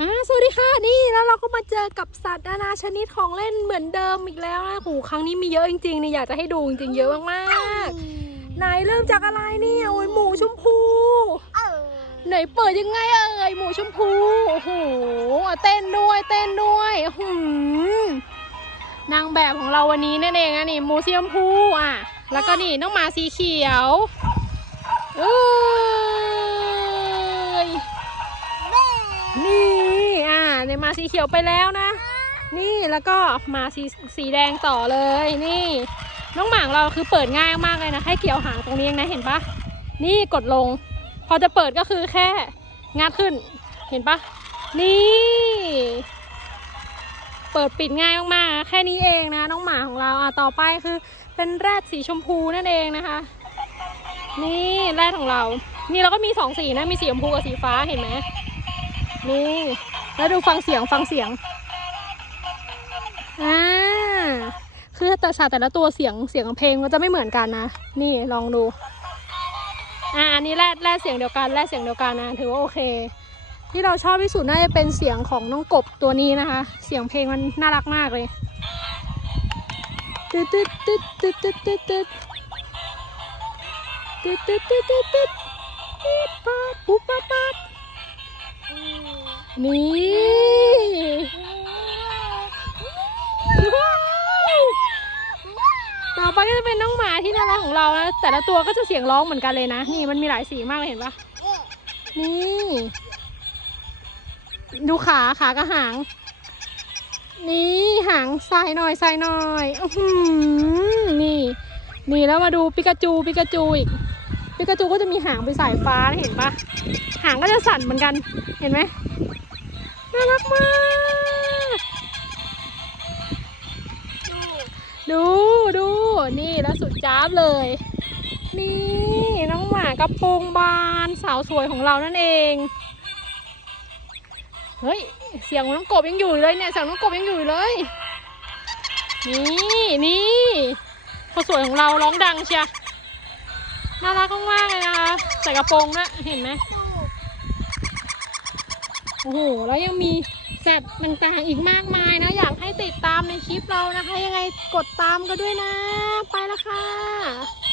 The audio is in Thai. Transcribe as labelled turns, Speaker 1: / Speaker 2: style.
Speaker 1: อ่าสวัสดีค่ะนี่แล้วเราก็มาเจอกับสัตว์นานาชนิดของเล่นเหมือนเดิมอีกแล้วนะโอ้โหครั้งนี้มีเยอะจริงๆเนี่ยอยากจะให้ดูจริงๆเยอะมากๆไหนเริ่มจากอะไรเนี่ยโอ้ยหมูชมพู
Speaker 2: เออ
Speaker 1: ไหนเปิดยังไงเอ่ยหมูชมพูโอ้โหเต้นด้วยเต้นด้วยหือนางแบบของเราวันนี้นั่นเองอะนี่หมูสีชมพูอะ แล้วก็นี่น้องหมาสีเขียว ในหมาสีเขียวไปแล้วนะ นี่แล้วก็หมาสีสีแดงต่อเลยนี่ น้องหมาของเราคือเปิดง่ายมากเลยนะแค่เกี่ยวหางตรงนี้เองนะเห็นปะนี่กดลง พอจะเปิดก็คือแค่งัดขึ้น เห็นปะนี่ เปิดปิดง่ายมากๆแค่นี้เองนะ น้องหมาของเราอะต่อไปคือ เป็นแรดสีชมพูนั่นเองนะคะ นี่แรดของเรา นี่เราก็มีสองสีนะมีสีชมพูกับสีฟ้าเห็นไหมนี่ แล้วดูฟังเสียงฟังเสียงอ่าคือแต่สัตว์แต่ละตัวเสียงเสียงเพลงก็จะไม่เหมือนกันนะ นี่ลองดูอ่าอันนี้แรดแรดเสียงเดียวกันแรดเสียงเดียวกันนะถือว่าโอเค ที่เราชอบที่สุดน่าจะเป็นเสียงของน้องกบตัวนี้นะคะ เสียงเพลงมันน่ารักมากเลยตึ๊ดตึ๊ดตึ๊ดตึ๊ดตึ๊ดตึ๊ดตึ๊ดตึ๊ดตึ๊ดตึ๊ดตึ๊ดตึ๊ดปี๊ดป๊าดปุ๊บป๊าป๊า นี่ต่อไปก็จะเป็นน้องหมาที่น่ารักของเรานะ แต่ละตัวก็จะเสียงร้องเหมือนกันเลยนะ นี่มันมีหลายสีมากเลยเห็นปะนี่ ดูขาขากับหาง นี่หางใส่หน่อยใส่หน่อยอืนี่ นี่แล้วมาดูปิกาจูปิกาจูอีกปิกาจูก็จะมีหางเป็นสายฟ้าเห็นปะหางก็จะสั่นเหมือนกัน เห็นไหม น่ารักมาก ดูดูนี่แล้วสุดจ้าบเลย นี่น้องหมากระโปรงบานสาวสวยของเรานั่นเอง เฮ้ย เสียงของน้องกบยังอยู่เลยเนี่ยเสียงน้องกบยังอยู่เลย นี่นี่คนสวยของเราร้องดังเชียน่ารักมากๆเลยนะคะใส่กระโปรงนะเห็นไหม โอ้โห แล้วยังมีแซบต่างๆอีกมากมายนะ อยากให้ติดตามในคลิปเรานะคะ ยังไงกดตามกันด้วยนะ ไปละค่ะ